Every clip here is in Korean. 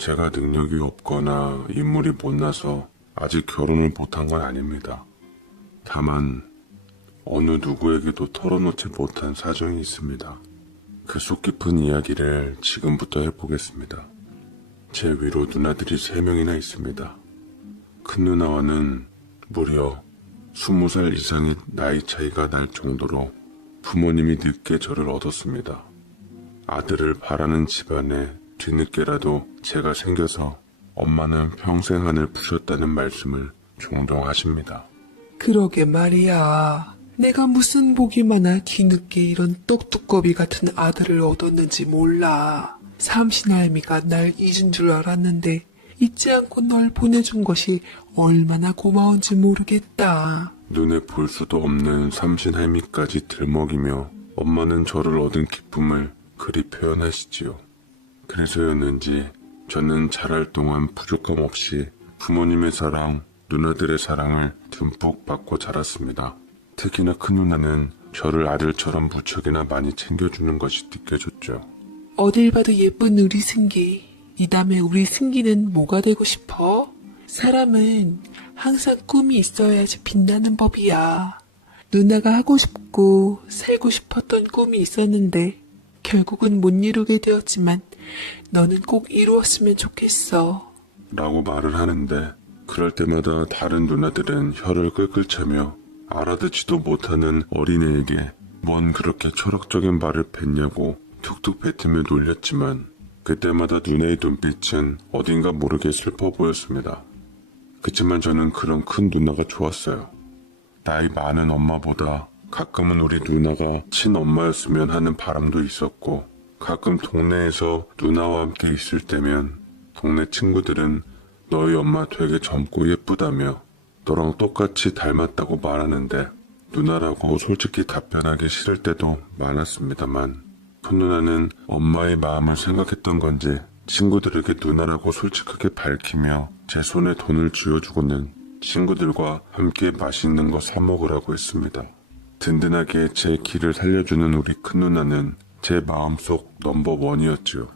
제가 능력이 없거나 인물이 못나서 아직 결혼을 못한 건 아닙니다. 다만 어느 누구에게도 털어놓지 못한 사정이 있습니다. 그 속 깊은 이야기를 지금부터 해보겠습니다. 제 위로 누나들이 3명이나 있습니다. 큰 누나와는 무려 20살 이상의 나이 차이가 날 정도로 부모님이 늦게 저를 얻었습니다. 아들을 바라는 집안에 뒤늦게라도 제가 생겨서 엄마는 평생 한을 푸셨다는 말씀을 종종 하십니다. 그러게 말이야. 내가 무슨 복이 많아 뒤늦게 이런 떡두꺼비 같은 아들을 얻었는지 몰라. 삼신할미가 날 잊은 줄 알았는데 잊지 않고 널 보내준 것이 얼마나 고마운지 모르겠다. 눈에 볼 수도 없는 삼신할미까지 들먹이며 엄마는 저를 얻은 기쁨을 그리 표현하시지요. 그래서였는지 저는 자랄 동안 부족함 없이 부모님의 사랑, 누나들의 사랑을 듬뿍 받고 자랐습니다. 특히나 큰 누나는 저를 아들처럼 무척이나 많이 챙겨주는 것이 느껴졌죠. 어딜 봐도 예쁜 우리 승기. 이 다음에 우리 승기는 뭐가 되고 싶어? 사람은 항상 꿈이 있어야지 빛나는 법이야. 누나가 하고 싶고 살고 싶었던 꿈이 있었는데 결국은 못 이루게 되었지만 너는 꼭 이루었으면 좋겠어. 라고 말을 하는데 그럴 때마다 다른 누나들은 혀를 끌끌 차며 알아듣지도 못하는 어린애에게 뭔 그렇게 철학적인 말을 뱉냐고 툭툭 뱉으며 놀렸지만 그때마다 누나의 눈빛은 어딘가 모르게 슬퍼 보였습니다. 그치만 저는 그런 큰 누나가 좋았어요. 나이 많은 엄마보다 가끔은 우리 누나가 친엄마였으면 하는 바람도 있었고 가끔 동네에서 누나와 함께 있을 때면 동네 친구들은 너희 엄마 되게 젊고 예쁘다며 너랑 똑같이 닮았다고 말하는데 누나라고 솔직히 답변하기 싫을 때도 많았습니다만 큰 누나는 엄마의 마음을 생각했던 건지 친구들에게 누나라고 솔직하게 밝히며 제 손에 돈을 쥐어주고는 친구들과 함께 맛있는 거 사 먹으라고 했습니다. 든든하게 제 길을 살려주는 우리 큰 누나는 제 마음속 넘버원이었지요.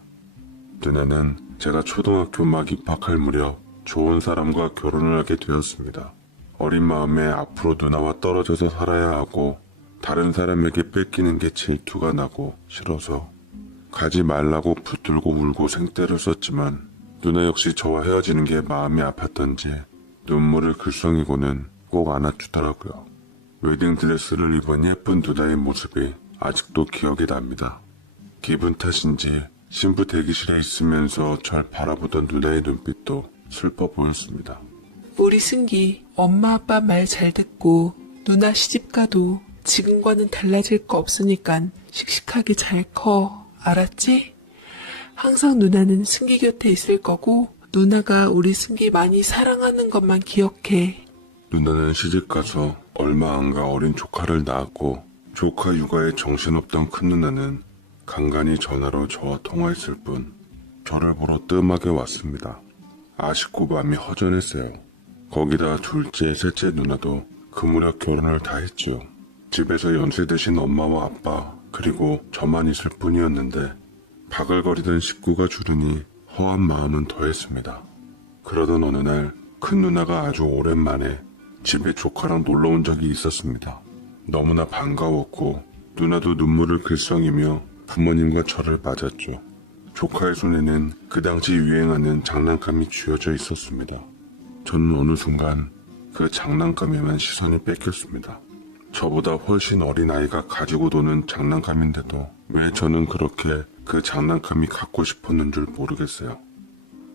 누나는 제가 초등학교 막 입학할 무렵 좋은 사람과 결혼을 하게 되었습니다. 어린 마음에 앞으로 누나와 떨어져서 살아야 하고 다른 사람에게 뺏기는 게 질투가 나고 싫어서 가지 말라고 붙들고 울고 생떼를 썼지만 누나 역시 저와 헤어지는 게 마음이 아팠던지 눈물을 글썽이고는 꼭 안아주더라고요. 웨딩드레스를 입은 예쁜 누나의 모습이 아직도 기억이 납니다. 기분 탓인지 신부 대기실에 있으면서 절 바라보던 누나의 눈빛도 슬퍼 보였습니다. 우리 승기 엄마 아빠 말 잘 듣고 누나 시집가도 지금과는 달라질 거 없으니까 씩씩하게 잘 커. 알았지? 항상 누나는 승기 곁에 있을 거고 누나가 우리 승기 많이 사랑하는 것만 기억해. 누나는 시집가서 얼마 안 가 어린 조카를 낳았고 조카 육아에 정신없던 큰 누나는 간간히 전화로 저와 통화했을 뿐 저를 보러 뜸하게 왔습니다. 아쉽고 마음이 허전했어요. 거기다 둘째, 셋째 누나도 그 무렵 결혼을 다 했죠. 집에서 연세 드신 엄마와 아빠 그리고 저만 있을 뿐이었는데 바글거리던 식구가 줄으니 허한 마음은 더했습니다. 그러던 어느 날 큰 누나가 아주 오랜만에 집에 조카랑 놀러 온 적이 있었습니다. 너무나 반가웠고 누나도 눈물을 글썽이며 부모님과 저를 맞았죠. 조카의 손에는 그 당시 유행하는 장난감이 쥐어져 있었습니다. 저는 어느 순간 그 장난감에만 시선이 뺏겼습니다. 저보다 훨씬 어린 아이가 가지고 노는 장난감인데도 왜 저는 그렇게 그 장난감이 갖고 싶었는 줄 모르겠어요.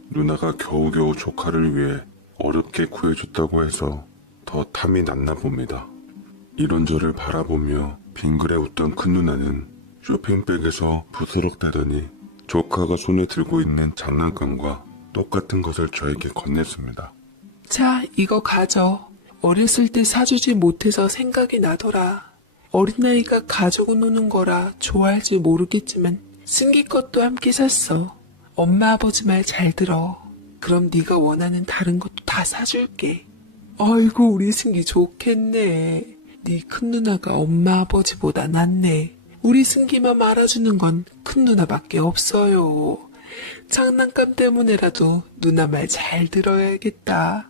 누나가 겨우겨우 조카를 위해 어렵게 구해줬다고 해서 더 탐이 났나 봅니다. 이런 저를 바라보며 빙그레 웃던 큰 누나는 쇼핑백에서 부스럭대더니 조카가 손에 들고 있는 장난감과 똑같은 것을 저에게 건넸습니다. 자, 이거 가져. 어렸을 때 사주지 못해서 생각이 나더라. 어린아이가 가지고 노는 거라 좋아할지 모르겠지만 승기 것도 함께 샀어. 엄마 아버지 말 잘 들어. 그럼 네가 원하는 다른 것도 다 사줄게. 아이고 우리 승기 좋겠네. 네 큰 누나가 엄마 아버지보다 낫네. 우리 승기만 알아주는 건 큰 누나밖에 없어요. 장난감 때문에라도 누나 말 잘 들어야겠다.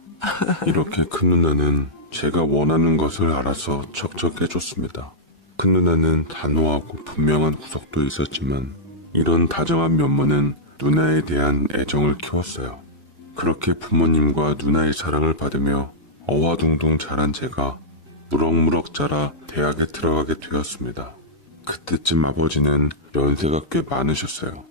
이렇게 큰 누나는 제가 원하는 것을 알아서 척척해줬습니다. 큰 누나는 단호하고 분명한 구석도 있었지만 이런 다정한 면모는 누나에 대한 애정을 키웠어요. 그렇게 부모님과 누나의 사랑을 받으며 어와둥둥 자란 제가 무럭무럭 자라 대학에 들어가게 되었습니다. 그때쯤 아버지는 연세가 꽤 많으셨어요.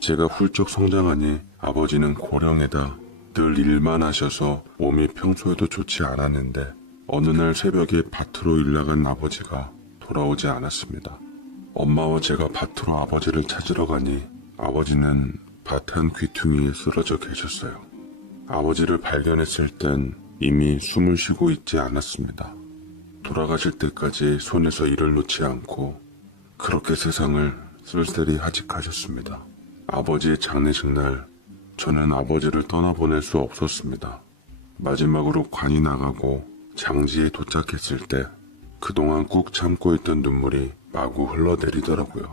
제가 훌쩍 성장하니 아버지는 고령에다 늘 일만 하셔서 몸이 평소에도 좋지 않았는데 어느 날 새벽에 밭으로 일 나간 아버지가 돌아오지 않았습니다. 엄마와 제가 밭으로 아버지를 찾으러 가니 아버지는 밭 한 귀퉁이에 쓰러져 계셨어요. 아버지를 발견했을 땐 이미 숨을 쉬고 있지 않았습니다. 돌아가실 때까지 손에서 일을 놓지 않고 그렇게 세상을 쓸쓸히 하직하셨습니다. 아버지의 장례식 날 저는 아버지를 떠나보낼 수 없었습니다. 마지막으로 관이 나가고 장지에 도착했을 때 그동안 꾹 참고 있던 눈물이 마구 흘러내리더라고요.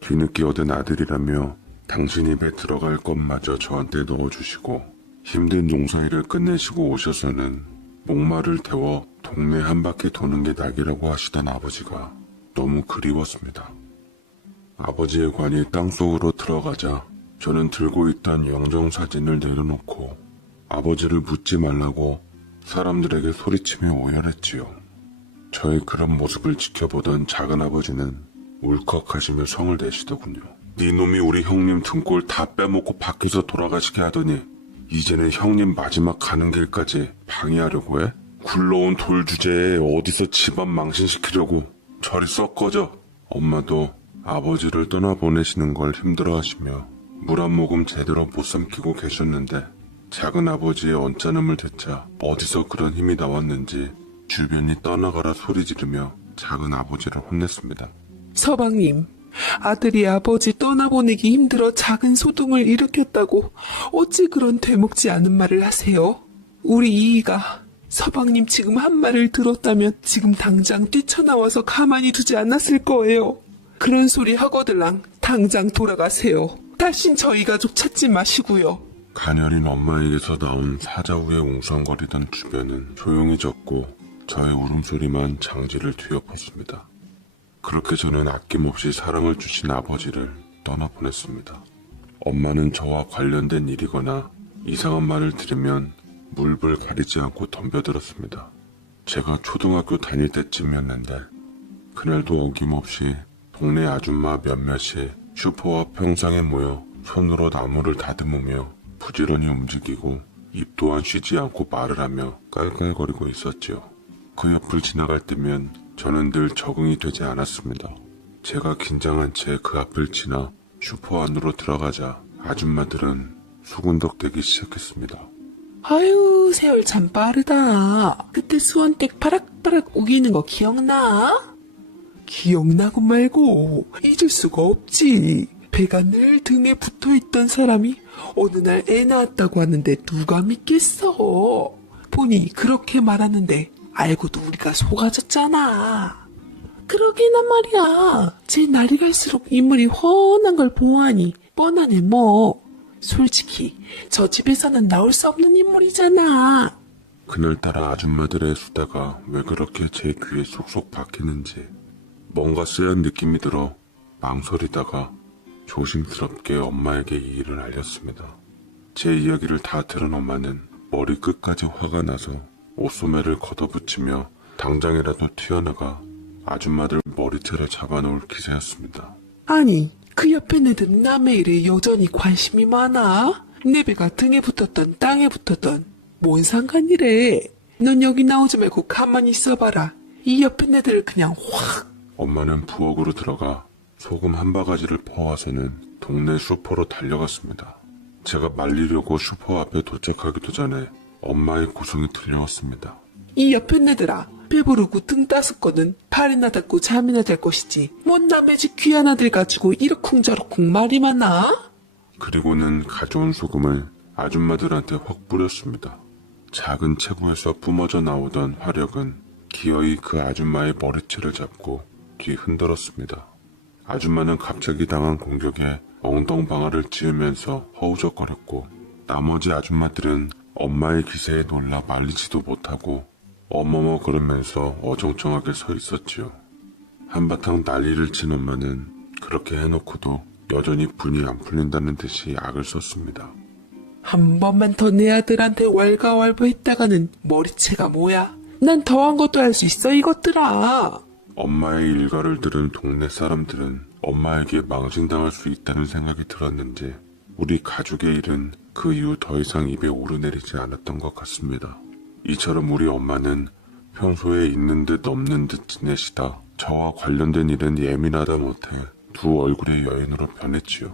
뒤늦게 얻은 아들이라며 당신 입에 들어갈 것마저 저한테 넣어주시고 힘든 농사일을 끝내시고 오셔서는 목마를 태워 동네 한 바퀴 도는 게 낙이라고 하시던 아버지가 너무 그리웠습니다. 아버지의 관이 땅속으로 들어가자 저는 들고 있던 영정사진을 내려놓고 아버지를 묻지 말라고 사람들에게 소리치며 오열했지요. 저의 그런 모습을 지켜보던 작은아버지는 울컥하시며 성을 내시더군요. 네 놈이 우리 형님 등골 다 빼먹고 밖에서 돌아가시게 하더니 이제는 형님 마지막 가는 길까지 방해하려고 해? 굴러온 돌 주제에 어디서 집안 망신시키려고 저리 썩 꺼져? 엄마도 아버지를 떠나보내시는 걸 힘들어하시며 물 한 모금 제대로 못 삼키고 계셨는데 작은아버지의 언짢음을 듣자 어디서 그런 힘이 나왔는지 주변이 떠나가라 소리 지르며 작은아버지를 혼냈습니다. 서방님, 아들이 아버지 떠나보내기 힘들어 작은 소동을 일으켰다고 어찌 그런 되먹지 않은 말을 하세요? 우리 이이가 서방님 지금 한 말을 들었다면 지금 당장 뛰쳐나와서 가만히 두지 않았을 거예요. 그런 소리 하거들랑 당장 돌아가세요. 다신 저희 가족 찾지 마시고요. 가녀린 엄마에게서 나온 사자후에 웅성거리던 주변은 조용해졌고 저의 울음소리만 장지를 뒤엎었습니다. 그렇게 저는 아낌없이 사랑을 주신 아버지를 떠나보냈습니다. 엄마는 저와 관련된 일이거나 이상한 말을 들으면 물불 가리지 않고 덤벼들었습니다. 제가 초등학교 다닐 때쯤이었는데 그날도 어김없이 동네 아줌마 몇몇이 슈퍼 앞 평상에 모여 손으로 나무를 다듬으며 부지런히 움직이고 입 또한 쉬지 않고 말을 하며 깔깔거리고 있었지요. 그 옆을 지나갈 때면 저는 늘 적응이 되지 않았습니다. 제가 긴장한 채 그 앞을 지나 슈퍼 안으로 들어가자 아줌마들은 수군덕대기 시작했습니다. 아유, 세월 참 빠르다. 그때 수원댁 바락바락 우기는 거 기억나? 기억나고 말고 잊을 수가 없지. 배가 늘 등에 붙어있던 사람이 어느 날 애 낳았다고 하는데 누가 믿겠어. 보니 그렇게 말하는데 알고도 우리가 속아졌잖아. 그러게나 말이야. 제 날이 갈수록 인물이 훤한 걸 보아하니 뻔하네 뭐. 솔직히 저 집에서는 나올 수 없는 인물이잖아. 그날따라 아줌마들의 수다가 왜 그렇게 제 귀에 쏙쏙 박히는지 뭔가 쎄한 느낌이 들어 망설이다가 조심스럽게 엄마에게 이 일을 알렸습니다. 제 이야기를 다 들은 엄마는 머리 끝까지 화가 나서 옷소매를 걷어붙이며 당장이라도 튀어나가 아줌마들 머리채를 잡아놓을 기세였습니다. 아니, 그 옆에 애들은 남의 일에 여전히 관심이 많아? 내 배가 등에 붙었던 땅에 붙었던 뭔 상관이래. 넌 여기 나오지 말고 가만히 있어봐라. 이 옆에 애들을 그냥 확. 엄마는 부엌으로 들어가 소금 한 바가지를 퍼와서는 동네 슈퍼로 달려갔습니다. 제가 말리려고 슈퍼 앞에 도착하기도 전에 엄마의 고성이 들려왔습니다. 이 옆에 애들아, 배부르고 등 따숩거든 발이나 닦고 잠이나 잘 것이지. 뭔 남의 집 귀한 아들 가지고 이러쿵저러쿵 말이 많아? 그리고는 가져온 소금을 아줌마들한테 확 뿌렸습니다. 작은 체구에서 뿜어져 나오던 화력은 기어이 그 아줌마의 머리채를 잡고 뒤 흔들었습니다. 아줌마는 갑자기 당한 공격에 엉덩방아를 찧으면서 허우적거렸고 나머지 아줌마들은 엄마의 기세에 놀라 말리지도 못하고 어머머 그러면서 어정쩡하게 서 있었지요. 한바탕 난리를 친 엄마는 그렇게 해놓고도 여전히 분이 안 풀린다는 듯이 악을 썼습니다. 한 번만 더 내 아들한테 왈가왈부했다가는 머리채가 뭐야? 난 더한 것도 할 수 있어 이것들아. 엄마의 일가를 들은 동네 사람들은 엄마에게 망신당할 수 있다는 생각이 들었는지 우리 가족의 일은 그 이후 더 이상 입에 오르내리지 않았던 것 같습니다. 이처럼 우리 엄마는 평소에 있는 듯 없는 듯 지내시다 저와 관련된 일은 예민하다 못해 두 얼굴의 여인으로 변했지요.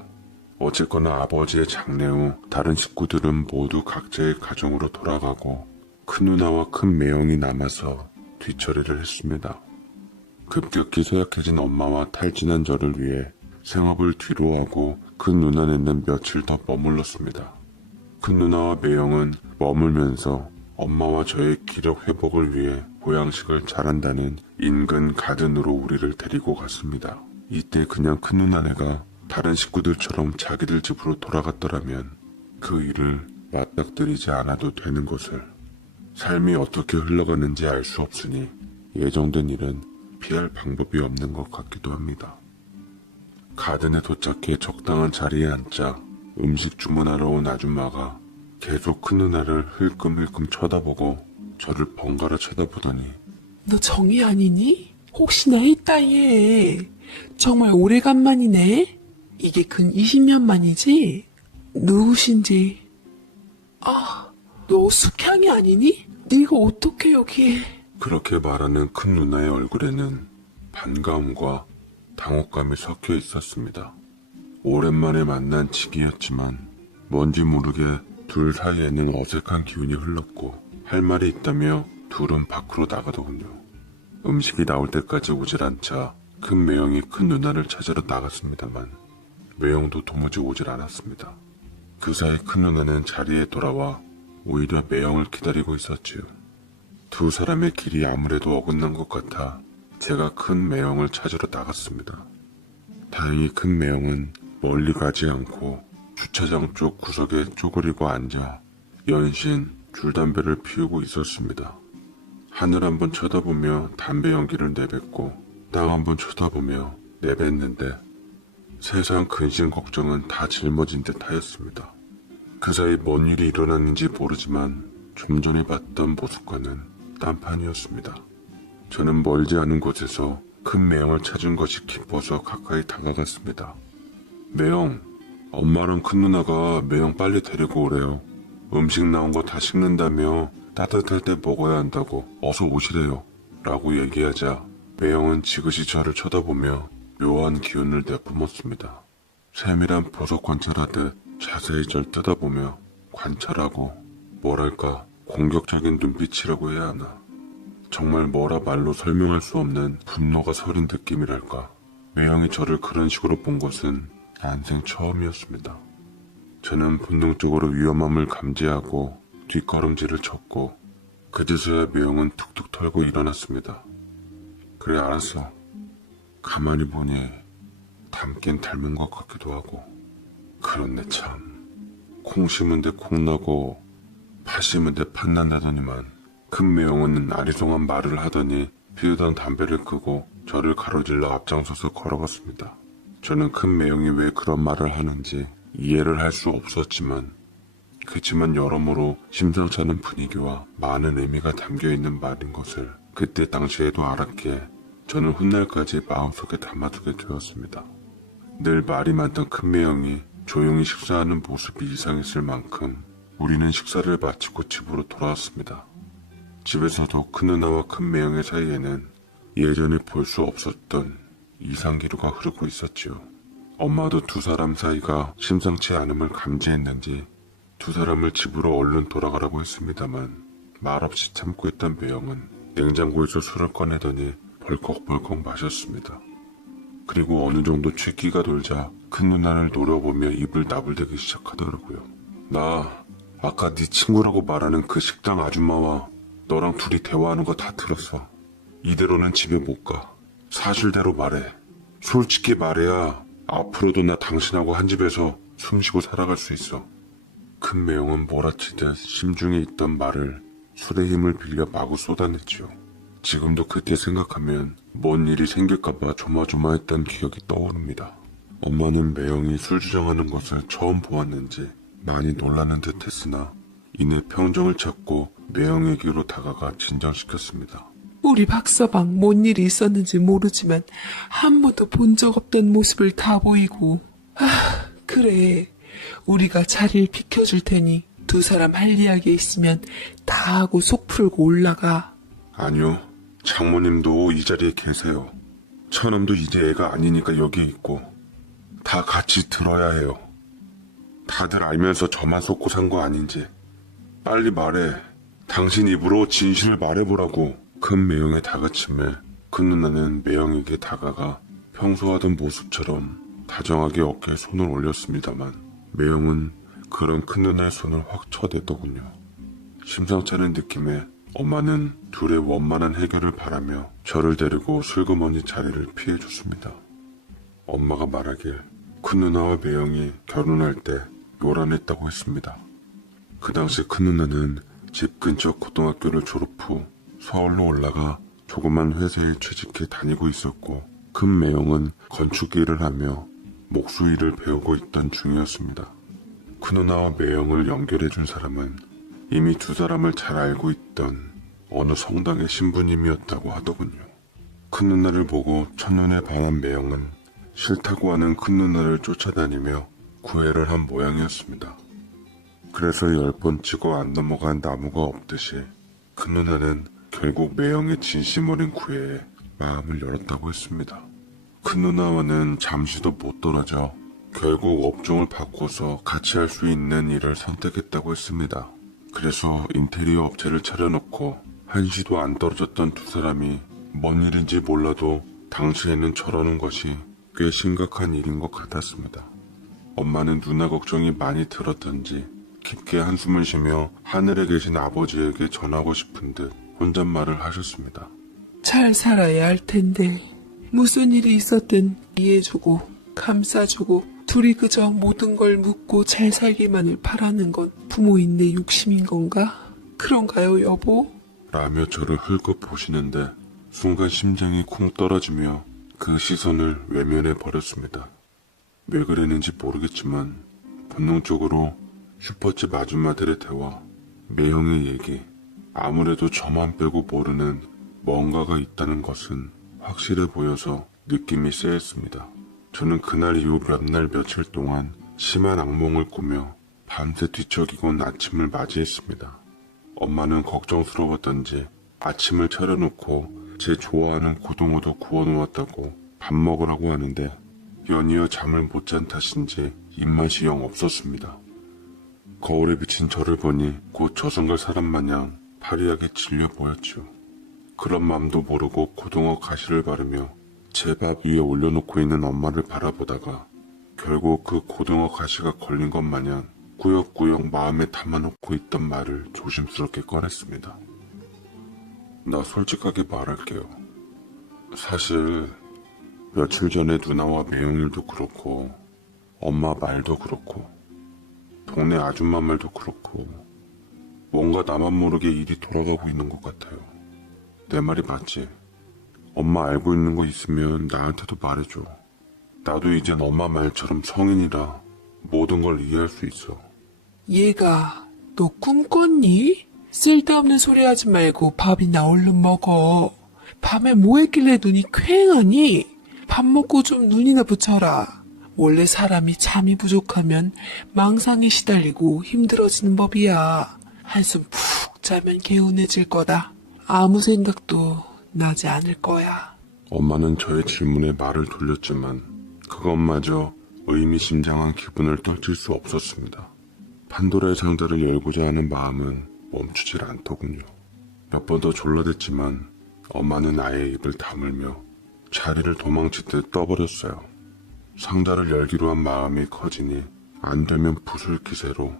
어쨌거나 아버지의 장례 후 다른 식구들은 모두 각자의 가정으로 돌아가고 큰 누나와 큰 매형이 남아서 뒤처리를 했습니다. 급격히 쇠약해진 엄마와 탈진한 저를 위해 생업을 뒤로하고 큰 누나네는 며칠 더 머물렀습니다. 큰 누나와 매형은 머물면서 엄마와 저의 기력 회복을 위해 보양식을 잘한다는 인근 가든으로 우리를 데리고 갔습니다. 이때 그냥 큰 누나네가 다른 식구들처럼 자기들 집으로 돌아갔더라면 그 일을 맞닥뜨리지 않아도 되는 것을. 삶이 어떻게 흘러가는지 알 수 없으니 예정된 일은 피할 방법이 없는 것 같기도 합니다. 가든에 도착해 적당한 자리에 앉자 음식 주문하러 온 아줌마가 계속 큰 누나를 흘끔흘끔 쳐다보고 저를 번갈아 쳐다보더니 너 정이 아니니? 혹시나 했다 얘. 정말 오래간만이네. 이게 근 20년 만이지? 누구신지. 아, 너 숙향이 아니니? 네가 어떻게 여기에. 그렇게 말하는 큰 누나의 얼굴에는 반가움과 당혹감이 섞여 있었습니다. 오랜만에 만난 직이었지만 뭔지 모르게 둘 사이에는 어색한 기운이 흘렀고 할 말이 있다며 둘은 밖으로 나가더군요. 음식이 나올 때까지 오질 않자 큰 매형이 큰 누나를 찾으러 나갔습니다만 매형도 도무지 오질 않았습니다. 그 사이 큰 누나는 자리에 돌아와 오히려 매형을 기다리고 있었지요. 두 사람의 길이 아무래도 어긋난 것 같아 제가 큰 매형을 찾으러 나갔습니다. 다행히 큰 매형은 멀리 가지 않고 주차장 쪽 구석에 쪼그리고 앉아 연신 줄담배를 피우고 있었습니다. 하늘 한번 쳐다보며 담배 연기를 내뱉고 땅 한번 쳐다보며 내뱉는데 세상 근심 걱정은 다 짊어진 듯 하였습니다. 그 사이 뭔 일이 일어났는지 모르지만 좀 전에 봤던 모습과는 딴판이었습니다. 저는 멀지 않은 곳에서 큰 매형을 찾은 것이 기뻐서 가까이 다가갔습니다. 매형, 엄마랑 큰 누나가 매형 빨리 데리고 오래요. 음식 나온 거 다 식는다며 따뜻할 때 먹어야 한다고 어서 오시래요. 라고 얘기하자 매형은 지그시 저를 쳐다보며 묘한 기운을 내뿜었습니다. 세밀한 보석 관찰하듯 자세히 절 뜯어보며 관찰하고 뭐랄까 공격적인 눈빛이라고 해야 하나. 정말 뭐라 말로 설명할 수 없는 분노가 서린 느낌이랄까. 매형이 저를 그런 식으로 본 것은 난생 처음이었습니다. 저는 본능적으로 위험함을 감지하고 뒷걸음질을 쳤고 그제서야 매형은 툭툭 털고 일어났습니다. 그래 알았어. 가만히 보니 닮긴 닮은 것 같기도 하고. 그렇네 참. 콩 심은 데 콩 나고 파 심은 데 팥 난다더니만. 큰 매형은 아리송한 말을 하더니 피우던 담배를 끄고 저를 가로질러 앞장서서 걸어갔습니다. 저는 큰 매형이 왜 그런 말을 하는지 이해를 할 수 없었지만 그치만 여러모로 심상치 않은 분위기와 많은 의미가 담겨있는 말인 것을 그때 당시에도 알았기에 저는 훗날까지 마음속에 담아두게 되었습니다. 늘 말이 많던 큰 매형이 조용히 식사하는 모습이 이상했을 만큼 우리는 식사를 마치고 집으로 돌아왔습니다. 집에서도 큰 누나와 큰 매형의 사이에는 예전에 볼 수 없었던 이상기류가 흐르고 있었지요. 엄마도 두 사람 사이가 심상치 않음을 감지했는지 두 사람을 집으로 얼른 돌아가라고 했습니다만 말없이 참고 있던 매형은 냉장고에서 술을 꺼내더니 벌컥벌컥 마셨습니다. 그리고 어느 정도 취기가 돌자 큰 누나를 노려보며 입을 나불대기 시작하더라고요. 나 아까 네 친구라고 말하는 그 식당 아줌마와 너랑 둘이 대화하는 거 다 들었어. 이대로는 집에 못 가. 사실대로 말해. 솔직히 말해야 앞으로도 나 당신하고 한 집에서 숨쉬고 살아갈 수 있어. 큰 매형은 몰아치듯 심중에 있던 말을 술의 힘을 빌려 마구 쏟아냈지요. 지금도 그때 생각하면 뭔 일이 생길까봐 조마조마했던 기억이 떠오릅니다. 엄마는 매형이 술 주정하는 것을 처음 보았는지 많이 놀라는 듯 했으나 이내 평정을 찾고 매형에게로 다가가 진정시켰습니다. 우리 박서방 뭔 일이 있었는지 모르지만 한 번도 본 적 없던 모습을 다 보이고 그래 우리가 자리를 비켜줄 테니 두 사람 할 이야기 있으면 다 하고 속 풀고 올라가. 아니요, 장모님도 이 자리에 계세요. 처남도 이제 애가 아니니까 여기 있고 다 같이 들어야 해요. 다들 알면서 저만 속고 산 거 아닌지 빨리 말해. 당신 입으로 진실을 말해보라고. 큰 매형의 다그침에 큰 누나는 매형에게 다가가 평소 하던 모습처럼 다정하게 어깨에 손을 올렸습니다만 매형은 그런 큰 누나의 손을 확 쳐댔더군요. 심상치 않은 느낌에 엄마는 둘의 원만한 해결을 바라며 저를 데리고 슬그머니 자리를 피해줬습니다. 엄마가 말하길 큰 누나와 매형이 결혼할 때 요란했다고 했습니다. 그 당시 큰 누나는 집 근처 고등학교를 졸업 후 서울로 올라가 조그만 회사에 취직해 다니고 있었고 큰 매형은 건축 일을 하며 목수 일을 배우고 있던 중이었습니다. 큰 누나와 매형을 연결해준 사람은 이미 두 사람을 잘 알고 있던 어느 성당의 신부님이었다고 하더군요. 큰 누나를 보고 첫눈에 반한 매형은 싫다고 하는 큰 누나를 쫓아다니며 구애를 한 모양이었습니다. 그래서 10번 찍어 안 넘어간 나무가 없듯이 큰 누나는 결국 매형의 진심 어린 구애에 마음을 열었다고 했습니다. 큰 누나와는 잠시도 못 떨어져 결국 업종을 바꿔서 같이 할 수 있는 일을 선택했다고 했습니다. 그래서 인테리어 업체를 차려놓고 한시도 안 떨어졌던 두 사람이 뭔 일인지 몰라도 당시에는 저러는 것이 꽤 심각한 일인 것 같았습니다. 엄마는 누나 걱정이 많이 들었던지 깊게 한숨을 쉬며 하늘에 계신 아버지에게 전하고 싶은 듯 혼잣말을 하셨습니다. 잘 살아야 할 텐데 무슨 일이 있었든 이해해주고 감싸주고 둘이 그저 모든 걸 묻고 잘 살기만을 바라는 건 부모인내 욕심인 건가? 그런가요, 여보? 라며 저를 흘끗 보시는데 순간 심장이 쿵 떨어지며 그 시선을 외면해 버렸습니다. 왜 그랬는지 모르겠지만 본능적으로 슈퍼집 아줌마들의 대화, 매형의 얘기, 아무래도 저만 빼고 모르는 뭔가가 있다는 것은 확실해 보여서 느낌이 쎄했습니다. 저는 그날 이후 몇 날 며칠 동안 심한 악몽을 꾸며 밤새 뒤척이곤 아침을 맞이했습니다. 엄마는 걱정스러웠던지 아침을 차려놓고 제 좋아하는 고등어도 구워놓았다고 밥 먹으라고 하는데 연이어 잠을 못 잔 탓인지 입맛이 영 없었습니다. 거울에 비친 저를 보니 곧 저승갈 사람 마냥 파리하게 질려 보였죠. 그런 맘도 모르고 고등어 가시를 바르며 제 밥 위에 올려놓고 있는 엄마를 바라보다가 결국 그 고등어 가시가 걸린 것 마냥 꾸역꾸역 마음에 담아놓고 있던 말을 조심스럽게 꺼냈습니다. 나 솔직하게 말할게요. 사실 며칠 전에 누나와 매형일도 그렇고 엄마 말도 그렇고 동네 아줌마 말도 그렇고 뭔가 나만 모르게 일이 돌아가고 있는 것 같아요. 내 말이 맞지? 엄마 알고 있는 거 있으면 나한테도 말해줘. 나도 이젠 엄마 말처럼 성인이라 모든 걸 이해할 수 있어. 얘가 너 꿈꿨니? 쓸데없는 소리 하지 말고 밥이나 얼른 먹어. 밤에 뭐 했길래 눈이 퀭하니? 밥 먹고 좀 눈이나 붙여라. 원래 사람이 잠이 부족하면 망상에 시달리고 힘들어지는 법이야. 한숨 푹 자면 개운해질 거다. 아무 생각도 나지 않을 거야. 엄마는 저의 질문에 말을 돌렸지만 그것마저 의미심장한 기분을 떨칠 수 없었습니다. 판도라의 상자를 열고자 하는 마음은 멈추질 않더군요. 몇 번 더 졸라댔지만 엄마는 아예 입을 다물며 자리를 도망치듯 떠버렸어요. 상자를 열기로 한 마음이 커지니 안 되면 부술 기세로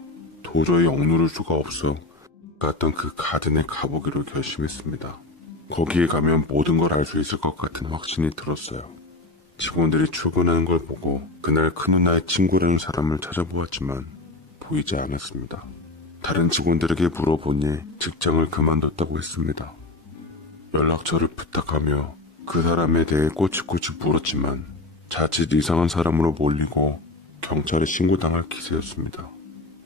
도저히 억누를 수가 없어 갔던 그 가든에 가보기로 결심했습니다. 거기에 가면 모든 걸 알 수 있을 것 같은 확신이 들었어요. 직원들이 출근하는 걸 보고 그날 큰누나의 친구라는 사람을 찾아보았지만 보이지 않았습니다. 다른 직원들에게 물어보니 직장을 그만뒀다고 했습니다. 연락처를 부탁하며 그 사람에 대해 꼬치꼬치 물었지만 자칫 이상한 사람으로 몰리고 경찰에 신고당할 기세였습니다.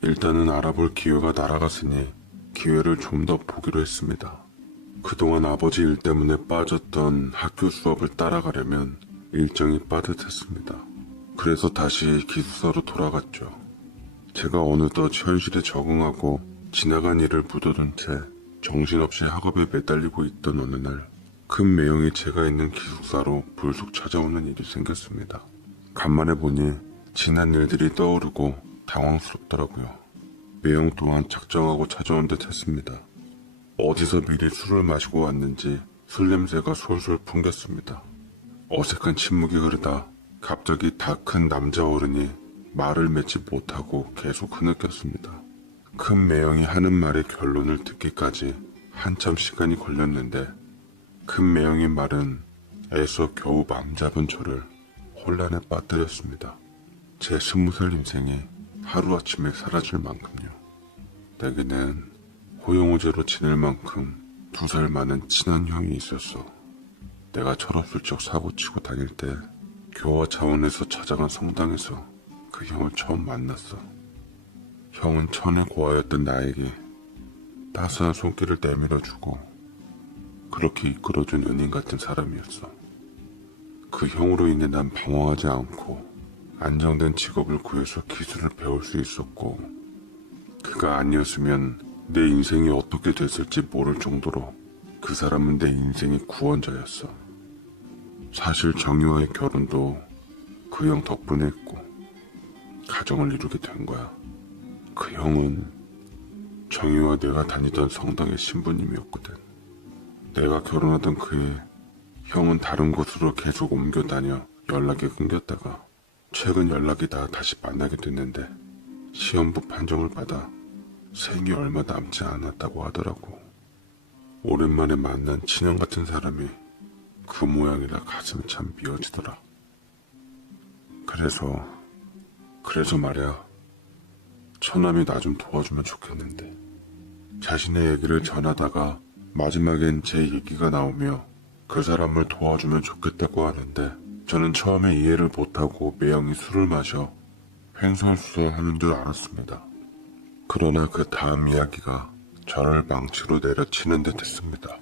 일단은 알아볼 기회가 날아갔으니 기회를 좀 더 보기로 했습니다. 그동안 아버지 일 때문에 빠졌던 학교 수업을 따라가려면 일정이 빠듯했습니다. 그래서 다시 기숙사로 돌아갔죠. 제가 어느덧 현실에 적응하고 지나간 일을 묻어둔 채 정신없이 학업에 매달리고 있던 어느 날 큰 매형이 제가 있는 기숙사로 불쑥 찾아오는 일이 생겼습니다. 간만에 보니 지난 일들이 떠오르고 당황스럽더라고요. 매형 또한 작정하고 찾아온 듯 했습니다. 어디서 미리 술을 마시고 왔는지 술 냄새가 솔솔 풍겼습니다. 어색한 침묵이 흐르다 갑자기 다 큰 남자 어른이 말을 맺지 못하고 계속 흐느꼈습니다. 큰 매형이 하는 말의 결론을 듣기까지 한참 시간이 걸렸는데 큰 매형의 말은 애써 겨우 맘 잡은 저를 혼란에 빠뜨렸습니다. 제 20살 인생이 하루아침에 사라질 만큼요. 내게는 호용호제로 지낼 만큼 2살 많은 친한 형이 있었어. 내가 철없을적 사고치고 다닐 때 교화 차원에서 찾아간 성당에서 그 형을 처음 만났어. 형은 천의 고아였던 나에게 따스한 손길을 내밀어주고 그렇게 이끌어준 은인 같은 사람이었어. 그 형으로 인해 난 방황하지 않고 안정된 직업을 구해서 기술을 배울 수 있었고 그가 아니었으면 내 인생이 어떻게 됐을지 모를 정도로 그 사람은 내 인생의 구원자였어. 사실 정유와의 결혼도 그 형 덕분에 했고 가정을 이루게 된 거야. 그 형은 정유와 내가 다니던 성당의 신부님이었거든. 내가 결혼하던 그해 형은 다른 곳으로 계속 옮겨 다녀 연락이 끊겼다가 최근 연락이 다 다시 만나게 됐는데 시험부 판정을 받아 생이 얼마 남지 않았다고 하더라고. 오랜만에 만난 친형 같은 사람이 그 모양이라 가슴이 참 미어지더라. 그래서 말이야. 처남이 나 좀 도와주면 좋겠는데. 자신의 얘기를 전하다가 마지막엔 제 얘기가 나오며 그 사람을 도와주면 좋겠다고 하는데 저는 처음에 이해를 못하고 매형이 술을 마셔 횡설수설하는 줄 알았습니다. 그러나 그 다음 이야기가 저를 망치로 내려치는 듯 했습니다.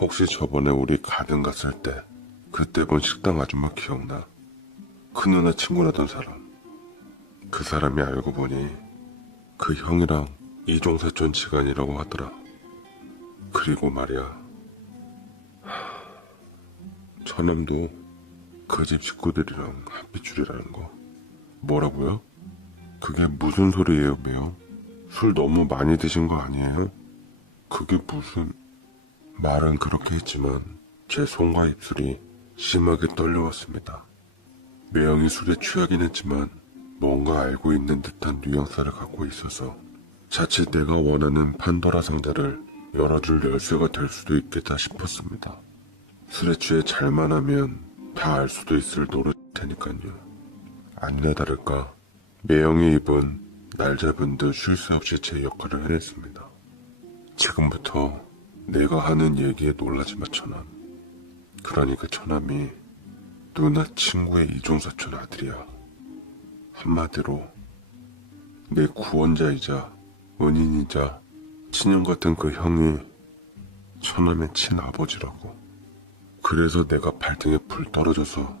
혹시 저번에 우리 가든 갔을 때 그때 본 식당 아줌마 기억나? 큰 누나 친구라던 사람. 그 사람이 알고 보니 그 형이랑 이종사촌 지간이라고 하더라. 그리고 말이야. 처남도 그 집 식구들이랑 한 핏줄이라는 거. 뭐라고요? 그게 무슨 소리예요, 매형? 술 너무 많이 드신 거 아니에요? 그게 무슨... 말은 그렇게 했지만 제 손과 입술이 심하게 떨려왔습니다. 매형이 술에 취하긴 했지만 뭔가 알고 있는 듯한 뉘앙스를 갖고 있어서 자칫 내가 원하는 판도라 상자를 열어줄 열쇠가 될 수도 있겠다 싶었습니다. 술에 취해 잘만 하면 다 알 수도 있을 노릇 테니까요. 아니나 다를까 매형의 입은 날 잡은 듯 쉴 새 없이 제 역할을 해냈습니다. 지금부터 내가 하는 얘기에 놀라지 마, 처남. 그러니까 처남이 누나 친구의 이종사촌 아들이야. 한마디로 내 구원자이자 은인이자 친형 같은 그 형이 처남의 친아버지라고. 그래서 내가 발등에 불 떨어져서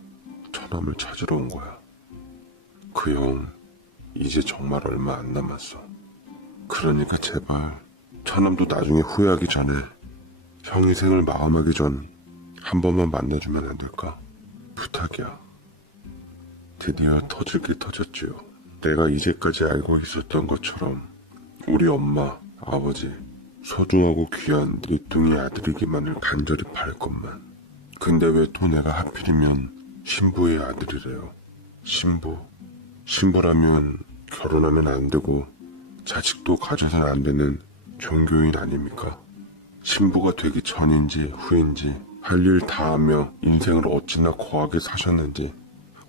처남을 찾으러 온 거야. 그 형 이제 정말 얼마 안 남았어. 그러니까 제발 처남도 나중에 후회하기 전에 형이 생을 마감하기 전 한 번만 만나주면 안 될까? 부탁이야. 드디어 터질 게 터졌지요. 내가 이제까지 알고 있었던 것처럼 우리 엄마, 아버지 소중하고 귀한 뉘뚱이 아들이기만을 간절히 바랄 것만. 근데 왜 또 내가 하필이면 신부의 아들이래요. 신부라면 결혼하면 안 되고 자식도 가져선 안 되는 종교인 아닙니까? 신부가 되기 전인지 후인지 할 일 다 하며 인생을 어찌나 거하게 사셨는지,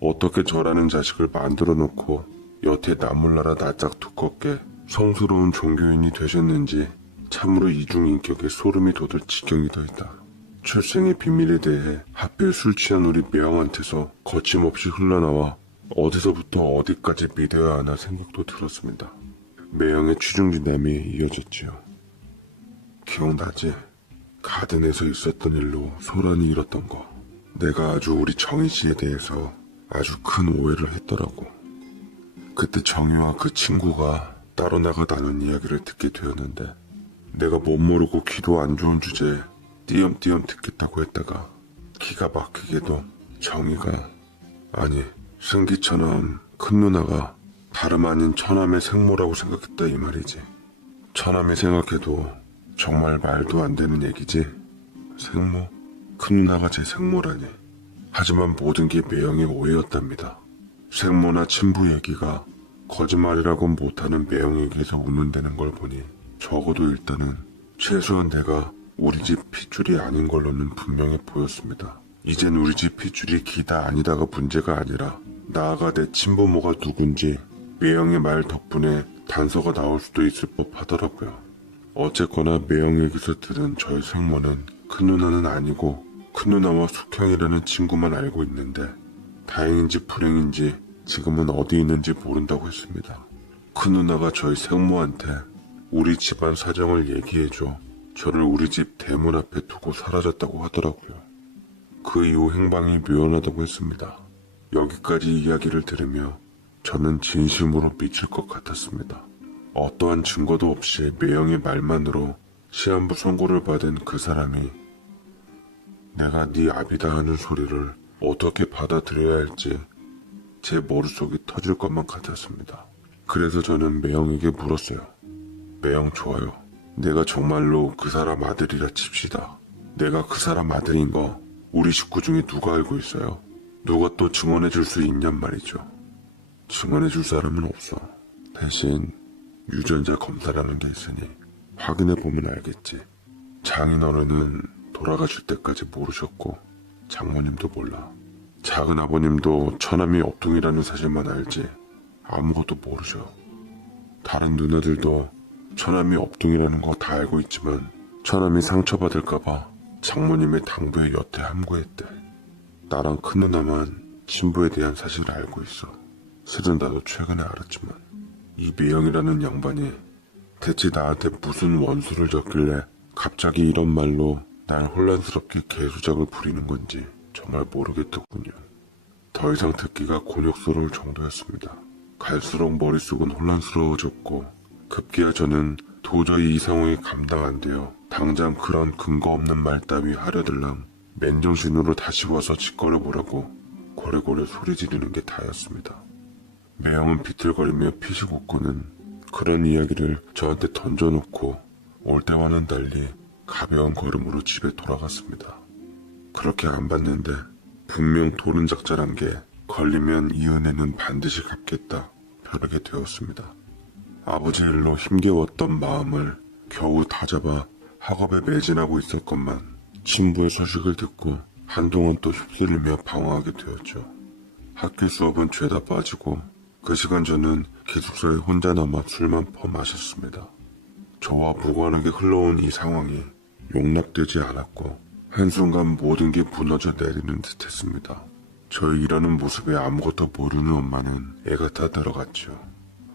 어떻게 저라는 자식을 만들어 놓고 여태 나몰라라 낯짝 두껍게 성스러운 종교인이 되셨는지 참으로 이중인격에 소름이 돋을 지경이더이다. 출생의 비밀에 대해 하필 술 취한 우리 매형한테서 거침없이 흘러나와 어디서부터 어디까지 믿어야 하나 생각도 들었습니다. 매형의 취중진담이 이어졌지요. 기억나지? 가든에서 있었던 일로 소란이 일었던 거. 내가 아주 우리 정희 씨에 대해서 아주 큰 오해를 했더라고. 그때 정희와 그 친구가 따로 나가 나눈 이야기를 듣게 되었는데, 내가 못 모르고 기도 안 좋은 주제에 띄엄띄엄 듣겠다고 했다가 기가 막히게도 정희가, 아니 승기처럼 큰 누나가 다름 아닌 처남의 생모라고 생각했다 이 말이지. 처남이 생각해도 정말 말도 안 되는 얘기지. 생모? 큰 누나가 제 생모라니. 하지만 모든 게 매형의 오해였답니다. 생모나 친부 얘기가 거짓말이라고 못하는 매형에게서 운운되는 걸 보니 적어도 일단은 최소한 내가 우리 집 핏줄이 아닌 걸로는 분명해 보였습니다. 이젠 우리 집 핏줄이 기다 아니다가 문제가 아니라 나아가 내 친부모가 누군지 매형의 말 덕분에 단서가 나올 수도 있을 법 하더라고요. 어쨌거나 매형에게서 들은 저의 생모는 큰 누나는 아니고 큰 누나와 숙형이라는 친구만 알고 있는데, 다행인지 불행인지 지금은 어디 있는지 모른다고 했습니다. 큰 누나가 저희 생모한테 우리 집안 사정을 얘기해줘 저를 우리 집 대문 앞에 두고 사라졌다고 하더라고요. 그 이후 행방이 묘연하다고 했습니다. 여기까지 이야기를 들으며 저는 진심으로 미칠 것 같았습니다. 어떠한 증거도 없이 매형의 말만으로 시한부 선고를 받은 그 사람이 내가 네 아비다 하는 소리를 어떻게 받아들여야 할지 제 머릿속이 터질 것만 같았습니다. 그래서 저는 매형에게 물었어요. 매형 좋아요. 내가 정말로 그 사람 아들이라 칩시다. 내가 그 사람 아들인 거 우리 식구 중에 누가 알고 있어요? 누가 또 증언해 줄 수 있냔 말이죠. 증언해 줄 사람은 없어. 대신 유전자 검사라는 게 있으니 확인해 보면 알겠지. 장인어른은 돌아가실 때까지 모르셨고 장모님도 몰라. 작은 아버님도 처남이 업둥이라는 사실만 알지 아무것도 모르죠. 다른 누나들도 처남이 업둥이라는 거 다 알고 있지만 처남이 상처받을까봐 장모님의 당부에 여태 함구했대. 나랑 큰 누나만 친부에 대한 사실을 알고 있어. 실은 나도 최근에 알았지만 이 매형이라는 양반이 대체 나한테 무슨 원수를 졌길래 갑자기 이런 말로 날 혼란스럽게 개수작을 부리는 건지 정말 모르겠더군요. 더 이상 듣기가 곤욕스러울 정도였습니다. 갈수록 머릿속은 혼란스러워졌고 급기야 저는 도저히 이 상황이 감당 안 되어 당장 그런 근거 없는 말 따위 하려들랑 맨정신으로 다시 와서 짓거려보라고 고래고래 소리 지르는 게 다였습니다. 매형은 비틀거리며 피식 웃고는 그런 이야기를 저한테 던져놓고 올 때와는 달리 가벼운 걸음으로 집에 돌아갔습니다. 그렇게 안 봤는데 분명 도른작자란 게 걸리면 이 은혜는 반드시 갚겠다 벼르게 되었습니다. 아버지 일로 힘겨웠던 마음을 겨우 다잡아 학업에 매진하고 있었건만 친부의 소식을 듣고 한동안 또 휩쓸리며 방황하게 되었죠. 학교 수업은 죄다 빠지고 그 시간 저는 기숙사에 혼자 남아 술만 퍼마셨습니다. 저와 무관하게 흘러온 이 상황이 용납되지 않았고 한순간 모든 게 무너져 내리는 듯 했습니다. 저의 이러는 모습에 아무것도 모르는 엄마는 애가 다 들어갔죠.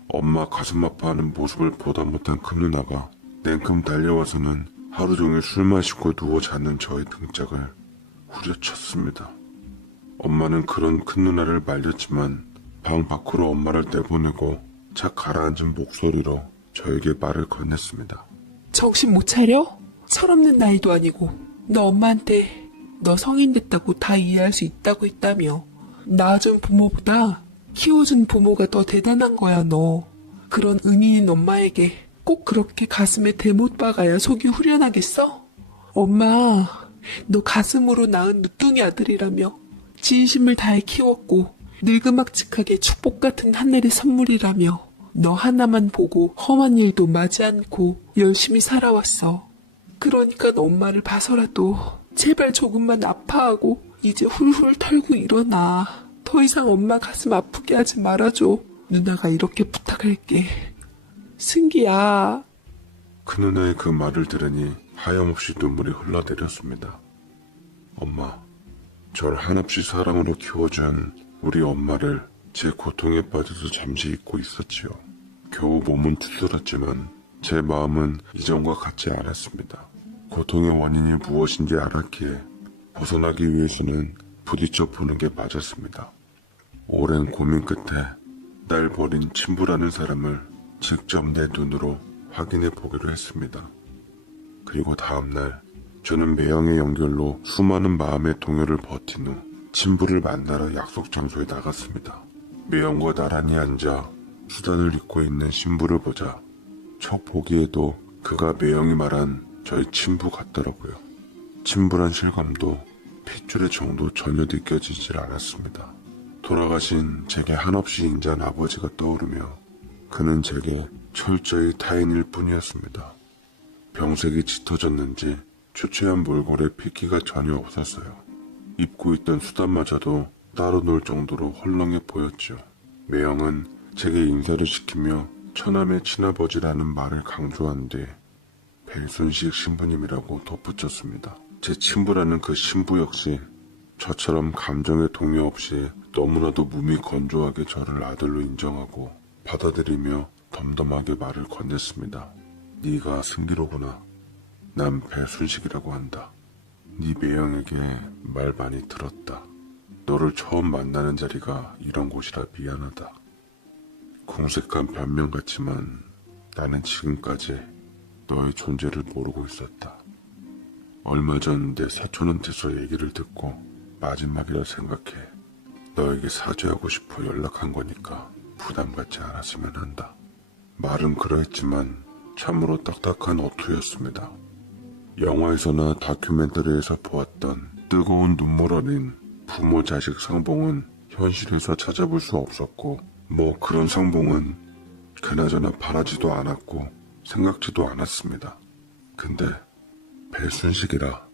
엄마 가슴 아파하는 모습을 보다 못한 큰 누나가 냉큼 달려와서는 하루 종일 술 마시고 누워 자는 저의 등짝을 후려쳤습니다. 엄마는 그런 큰 누나를 말렸지만 방 밖으로 엄마를 내보내고 착 가라앉은 목소리로 저에게 말을 건넸습니다. 정신 못 차려? 철없는 나이도 아니고 너 엄마한테 너 성인 됐다고 다 이해할 수 있다고 했다며. 낳아준 부모보다 키워준 부모가 더 대단한 거야 너. 그런 은인인 엄마에게 꼭 그렇게 가슴에 대못 박아야 속이 후련하겠어? 엄마, 너 가슴으로 낳은 누뚱이 아들이라며 진심을 다해 키웠고 늙음막직하게 축복 같은 하늘의 선물이라며 너 하나만 보고 험한 일도 마지 않고 열심히 살아왔어. 그러니까 너 엄마를 봐서라도 제발 조금만 아파하고 이제 훌훌 털고 일어나. 더 이상 엄마 가슴 아프게 하지 말아줘. 누나가 이렇게 부탁할게. 승기야. 큰 누나의 그 말을 들으니 하염없이 눈물이 흘러내렸습니다. 엄마, 절 한없이 사랑으로 키워준 우리 엄마를 제 고통에 빠져서 잠시 잊고 있었지요. 겨우 몸은 추스렸지만 제 마음은 이전과 같지 않았습니다. 고통의 원인이 무엇인지 알았기에 벗어나기 위해서는 부딪혀 보는 게 맞았습니다. 오랜 고민 끝에 날 버린 친부라는 사람을 직접 내 눈으로 확인해 보기로 했습니다. 그리고 다음날 저는 매형의 연결로 수많은 마음의 동요를 버틴 후 친부를 만나러 약속 장소에 나갔습니다. 매형과 나란히 앉아 수단을 입고 있는 신부를 보자 첫 보기에도 그가 매형이 말한 저희 친부 같더라고요. 친부란 실감도 핏줄의 정도 전혀 느껴지질 않았습니다. 돌아가신 제게 한없이 인자한 아버지가 떠오르며 그는 제게 철저히 타인일 뿐이었습니다. 병색이 짙어졌는지 초췌한 몰골에 핏기가 전혀 없었어요. 입고 있던 수단마저도 따로 놀 정도로 헐렁해 보였죠. 매형은 제게 인사를 시키며 처남의 친아버지라는 말을 강조한 뒤 배순식 신부님이라고 덧붙였습니다. 제 친부라는 그 신부 역시 저처럼 감정에 동요 없이 너무나도 몸이 건조하게 저를 아들로 인정하고 받아들이며 덤덤하게 말을 건넸습니다. 네가 승기로구나. 난 배순식이라고 한다. 네 매형에게 말 많이 들었다. 너를 처음 만나는 자리가 이런 곳이라 미안하다. 궁색한 변명 같지만 나는 지금까지 너의 존재를 모르고 있었다. 얼마 전 내 사촌한테서 얘기를 듣고 마지막이라 생각해 너에게 사죄하고 싶어 연락한 거니까 부담 갖지 않았으면 한다. 말은 그러했지만 참으로 딱딱한 어투였습니다. 영화에서나 다큐멘터리에서 보았던 뜨거운 눈물 어린 부모 자식 상봉은 현실에서 찾아볼 수 없었고 뭐 그런 상봉은 그나저나 바라지도 않았고 생각지도 않았습니다. 근데 배순식이라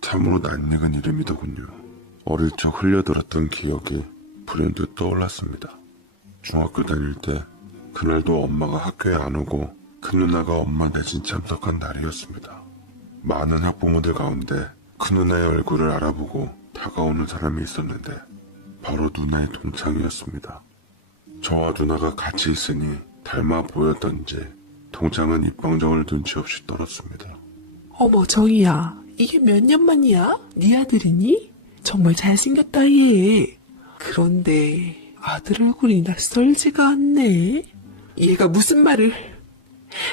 참으로 낯익은 이름이더군요. 어릴 적 흘려들었던 기억이 불현듯 떠올랐습니다. 중학교 다닐 때 그날도 엄마가 학교에 안 오고 큰 누나가 엄마 대신 참석한 날이었습니다. 많은 학부모들 가운데 큰 누나의 얼굴을 알아보고 다가오는 사람이 있었는데 바로 누나의 동창이었습니다. 저와 누나가 같이 있으니 닮아 보였던지 동창은 입방정을 눈치 없이 떨었습니다. 어머 정이야, 이게 몇 년 만이야? 네 아들이니? 정말 잘생겼다 얘. 그런데 아들 얼굴이 낯설지가 않네. 얘가 무슨 말을.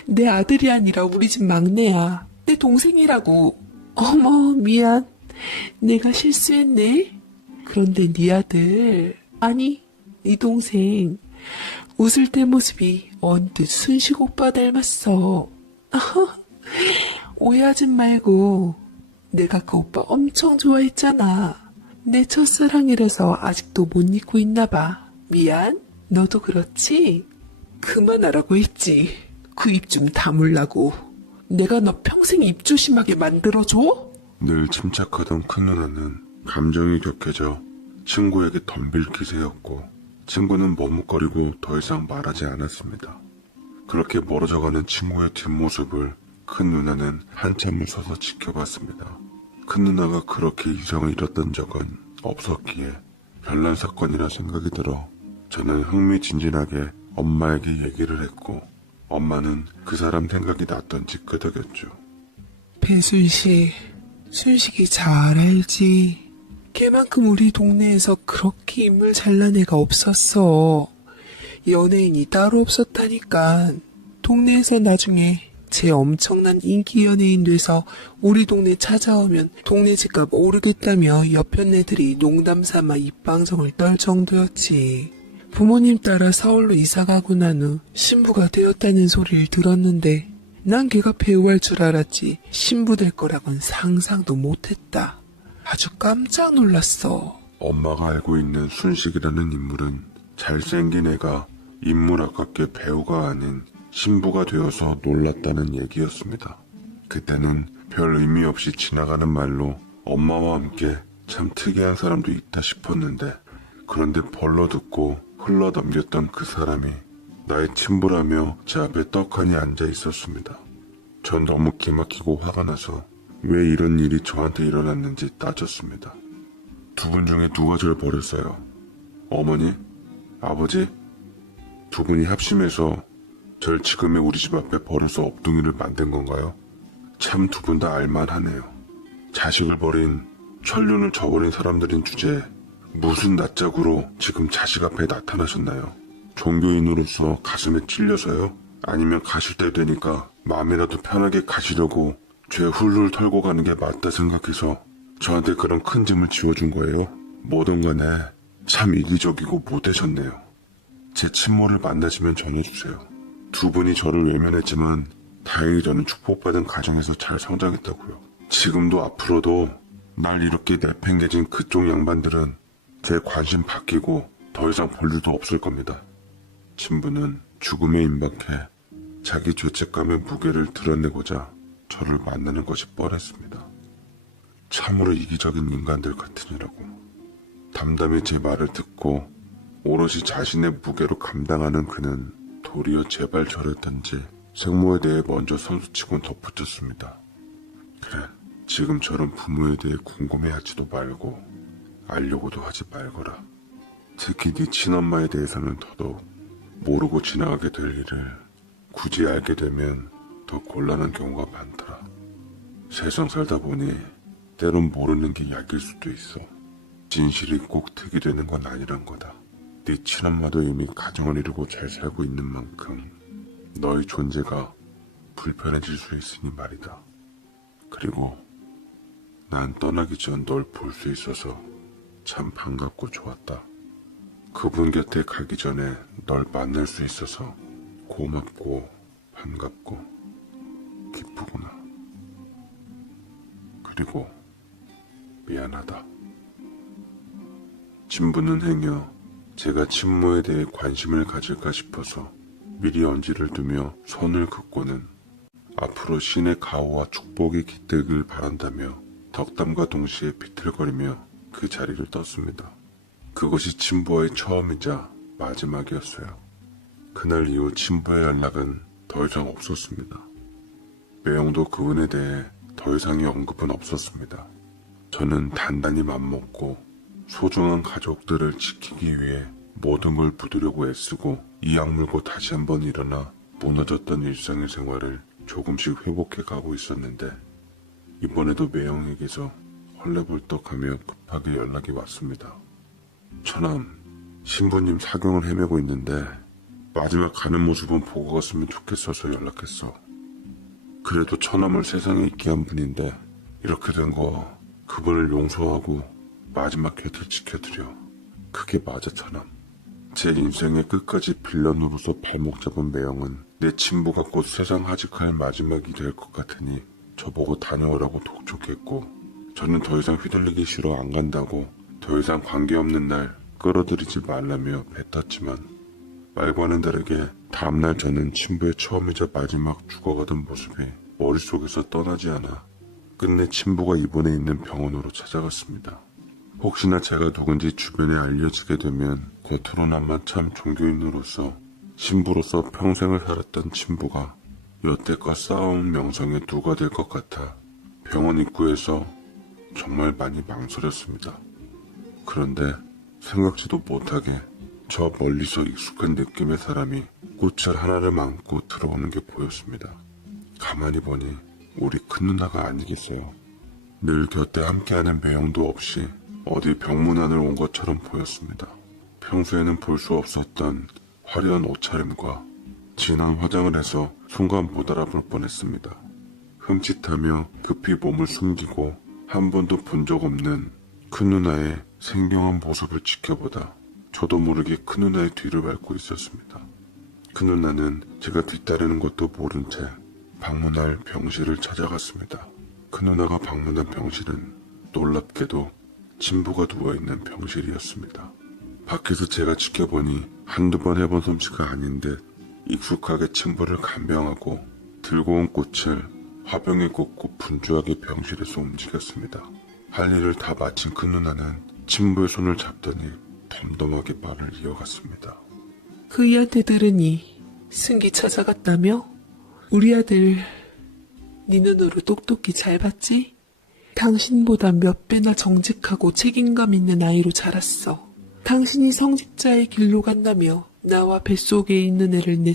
내 아들이 아니라 우리 집 막내야. 내 동생이라고. 어머 미안. 내가 실수했네. 그런데 네 아들, 아니 네 동생 웃을 때 모습이 언뜻 순식 오빠 닮았어. 오해하지 말고 내가 그 오빠 엄청 좋아했잖아. 내 첫사랑이라서 아직도 못 잊고 있나 봐. 미안. 너도 그렇지? 그만하라고 했지. 그 입 좀 다물라고. 내가 너 평생 입 조심하게 만들어줘? 늘 침착하던 큰 누나는 감정이 격해져 친구에게 덤빌 기세였고 친구는 머뭇거리고 더 이상 말하지 않았습니다. 그렇게 멀어져가는 친구의 뒷모습을 큰 누나는 한참을 서서 지켜봤습니다. 큰 누나가 그렇게 이성을 잃었던 적은 없었기에 별난 사건이라 생각이 들어 저는 흥미진진하게 엄마에게 얘기를 했고 엄마는 그 사람 생각이 났던지 끄덕였죠. 배순식, 순식이 잘 알지. 걔만큼 우리 동네에서 그렇게 인물 잘난 애가 없었어. 연예인이 따로 없었다니까. 동네에서 나중에 쟤 엄청난 인기 연예인 돼서 우리 동네 찾아오면 동네 집값 오르겠다며 옆편 애들이 농담 삼아 입방정을 떨 정도였지. 부모님 따라 서울로 이사가고 난 후 신부가 되었다는 소리를 들었는데 난 걔가 배우할 줄 알았지 신부 될 거라곤 상상도 못했다. 아주 깜짝 놀랐어. 엄마가 알고 있는 순식이라는 인물은 잘생긴 애가 인물 아깝게 배우가 아닌 신부가 되어서 놀랐다는 얘기였습니다. 그때는 별 의미 없이 지나가는 말로 엄마와 함께 참 특이한 사람도 있다 싶었는데, 그런데 벌러 듣고 흘러 넘겼던 그 사람이 나의 친부라며 제 앞에 떡하니 앉아 있었습니다. 전 너무 기막히고 화가 나서 왜 이런 일이 저한테 일어났는지 따졌습니다. 두 분 중에 누가 절 버렸어요? 어머니? 아버지? 두 분이 합심해서 절 지금의 우리 집 앞에 버려서 업둥이를 만든 건가요? 참 두 분 다 알만하네요. 자식을 버린, 천륜을 저버린 사람들인 주제에 무슨 낯짝으로 지금 자식 앞에 나타나셨나요? 종교인으로서 가슴에 찔려서요? 아니면 가실 때 되니까 마음이라도 편하게 가시려고 죄 훌훌 털고 가는 게 맞다 생각해서 저한테 그런 큰 짐을 지워준 거예요? 뭐든 간에 참 이기적이고 못되셨네요. 제 친모를 만나시면 전해주세요. 두 분이 저를 외면했지만 다행히 저는 축복받은 가정에서 잘 성장했다고요. 지금도 앞으로도 날 이렇게 내팽개친 그쪽 양반들은 제 관심 바뀌고 더 이상 볼 일도 없을 겁니다. 친부는 죽음에 임박해 자기 죄책감의 무게를 드러내고자 저를 만나는 것이 뻔했습니다. 참으로 이기적인 인간들 같으니라고. 담담히 제 말을 듣고 오롯이 자신의 무게로 감당하는 그는 도리어 제발 저랬던지 생모에 대해 먼저 선수치곤 덧붙였습니다. 그래, 지금처럼 부모에 대해 궁금해하지도 말고 알려고도 하지 말거라. 특히 네 친엄마에 대해서는 더더욱 모르고 지나가게 될 일을 굳이 알게 되면 더 곤란한 경우가 많더라. 세상 살다 보니 때론 모르는 게 약일 수도 있어. 진실이 꼭 득이 되는 건 아니란 거다. 네 친엄마도 이미 가정을 이루고 잘 살고 있는 만큼 너의 존재가 불편해질 수 있으니 말이다. 그리고 난 떠나기 전 널 볼 수 있어서 참 반갑고 좋았다. 그분 곁에 가기 전에 널 만날 수 있어서 고맙고 반갑고 기쁘구나. 그리고 미안하다. 친부는 행여 제가 친모에 대해 관심을 가질까 싶어서 미리 언지를 두며 손을 긋고는 앞으로 신의 가호와 축복이 깃들길 바란다며 덕담과 동시에 비틀거리며 그 자리를 떴습니다. 그것이 친부와의 처음이자 마지막이었어요. 그날 이후 친부의 연락은 더 이상 없었습니다. 매형도 그분에 대해 더 이상의 언급은 없었습니다. 저는 단단히 맘먹고 소중한 가족들을 지키기 위해 모든 걸 부두려고 애쓰고 이악 물고 다시 한번 일어나 무너졌던 일상의 생활을 조금씩 회복해 가고 있었는데, 이번에도 매형에게서 헐레벌떡하며 급하게 연락이 왔습니다. 처남, 신부님 사경을 헤매고 있는데 마지막 가는 모습은 보고 갔으면 좋겠어서 연락했어. 그래도 처남을 세상에 있게 한 분인데 이렇게 된 거 그분을 용서하고 마지막 곁을 지켜드려. 그게 맞아, 처남. 제 인생의 끝까지 빌런으로서 발목 잡은 매형은 내 친부가 곧 세상 하직할 마지막이 될 것 같으니 저보고 다녀오라고 독촉했고, 저는 더 이상 휘둘리기 싫어 안 간다고 더 이상 관계없는 날 끌어들이지 말라며 뱉었지만, 말과는 다르게 다음날 저는 친부의 처음이자 마지막 죽어가던 모습이 머릿속에서 떠나지 않아 끝내 친부가 입원해 있는 병원으로 찾아갔습니다. 혹시나 제가 누군지 주변에 알려지게 되면 겉으로나마 참 종교인으로서 신부로서 평생을 살았던 친부가 여태껏 쌓아온 명성에 누가 될 것 같아 병원 입구에서 정말 많이 망설였습니다. 그런데 생각지도 못하게 저 멀리서 익숙한 느낌의 사람이 꽃을 하나를 안고 들어오는 게 보였습니다. 가만히 보니 우리 큰 누나가 아니겠어요. 늘 곁에 함께하는 매형도 없이 어디 병문안을 온 것처럼 보였습니다. 평소에는 볼 수 없었던 화려한 옷차림과 진한 화장을 해서 순간 못 알아볼 뻔했습니다. 흠칫하며 급히 몸을 숨기고 한 번도 본 적 없는 큰 누나의 생경한 모습을 지켜보다 저도 모르게 큰 누나의 뒤를 밟고 있었습니다. 큰 누나는 제가 뒤따르는 것도 모른 채 방문할 병실을 찾아갔습니다. 큰 누나가 방문한 병실은 놀랍게도 친부가 누워있는 병실이었습니다. 밖에서 제가 지켜보니 한두 번 해본 솜씨가 아닌 듯 익숙하게 친부를 간병하고 들고 온 꽃을 화병에 꽂고 분주하게 병실에서 움직였습니다. 할 일을 다 마친 큰 누나는 친부의 손을 잡더니 덤덤하게 말을 이어갔습니다. 그이한테 들으니 승기 찾아갔다며? 우리 아들 네 눈으로 똑똑히 잘 봤지? 당신보다 몇 배나 정직하고 책임감 있는 아이로 자랐어. 당신이 성직자의 길로 간다며 나와 뱃속에 있는 애를 내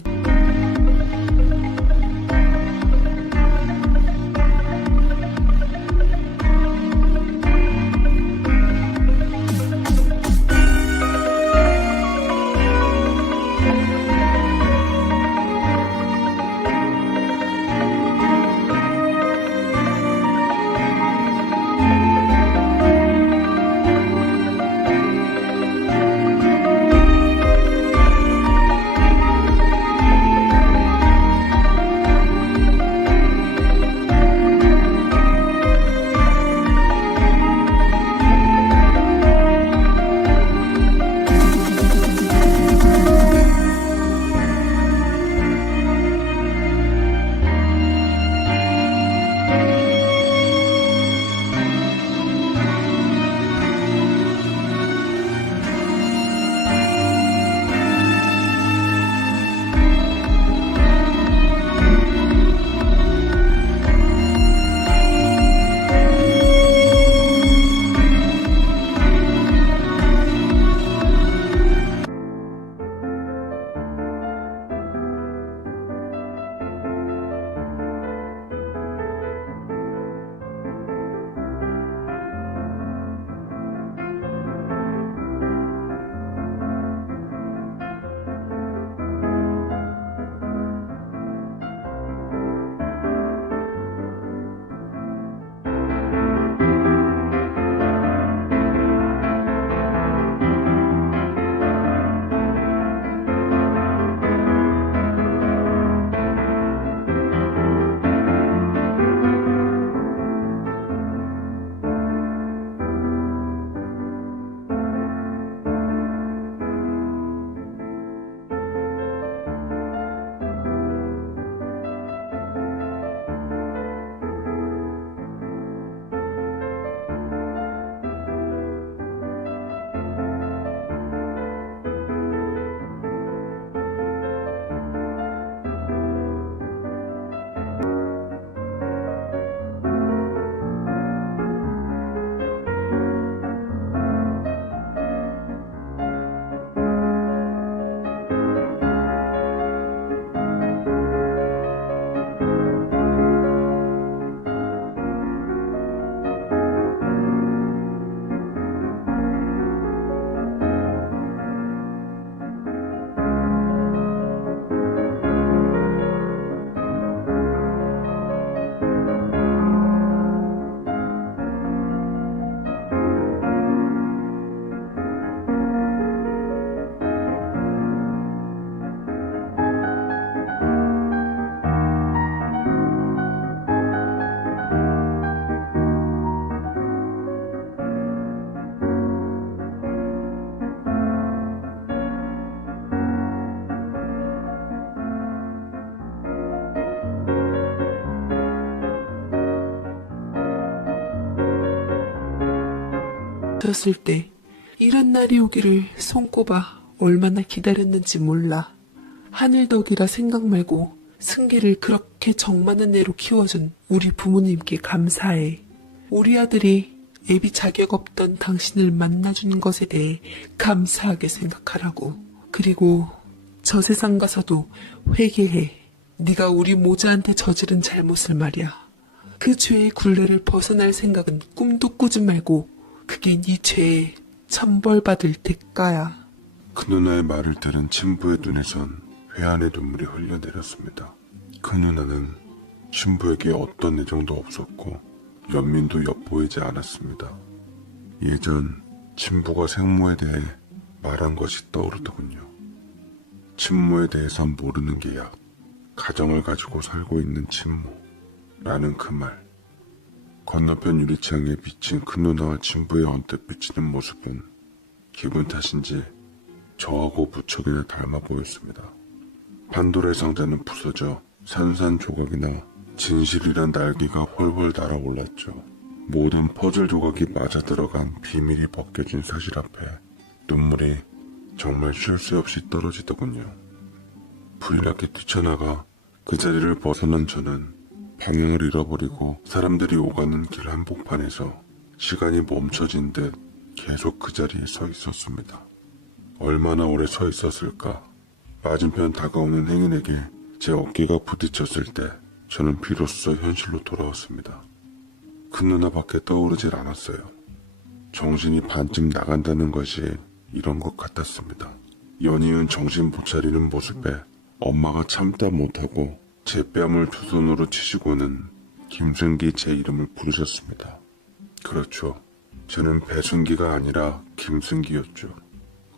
졌을 때 이런 날이 오기를 손꼽아 얼마나 기다렸는지 몰라. 하늘덕이라 생각 말고 승기를 그렇게 정 많은 애로 키워준 우리 부모님께 감사해. 우리 아들이 애비 자격 없던 당신을 만나준 것에 대해 감사하게 생각하라고. 그리고 저 세상 가서도 회개해. 네가 우리 모자한테 저지른 잘못을 말이야. 그 죄의 굴레를 벗어날 생각은 꿈도 꾸지 말고 그게 네 죄에 천벌받을 대가야. 그 누나의 말을 들은 친부의 눈에선 회한의 눈물이 흘러내렸습니다. 그 누나는 친부에게 어떤 애정도 없었고 연민도 엿보이지 않았습니다. 예전 친부가 생모에 대해 말한 것이 떠오르더군요. 친모에 대해선 모르는 게 약, 가정을 가지고 살고 있는 친모라는 그 말. 건너편 유리창에 비친 큰 누나와 친부의 언뜻 비치는 모습은 기분 탓인지 저하고 무척이나 닮아 보였습니다. 판도라의 상자는 부서져 산산조각이나 진실이란 날개가 훨훨 달아올랐죠. 모든 퍼즐 조각이 맞아들어간 비밀이 벗겨진 사실 앞에 눈물이 정말 쉴 새 없이 떨어지더군요. 불이 나게 뛰쳐나가 그 자리를 벗어난 저는 방향을 잃어버리고 사람들이 오가는 길 한복판에서 시간이 멈춰진 듯 계속 그 자리에 서 있었습니다. 얼마나 오래 서 있었을까? 맞은편 다가오는 행인에게 제 어깨가 부딪혔을 때 저는 비로소 현실로 돌아왔습니다. 큰 눈앞밖에 떠오르질 않았어요. 정신이 반쯤 나간다는 것이 이런 것 같았습니다. 연이은 정신 못 차리는 모습에 엄마가 참다 못하고 제 뺨을 두 손으로 치시고는 김승기 제 이름을 부르셨습니다. 그렇죠. 저는 배순기가 아니라 김승기였죠.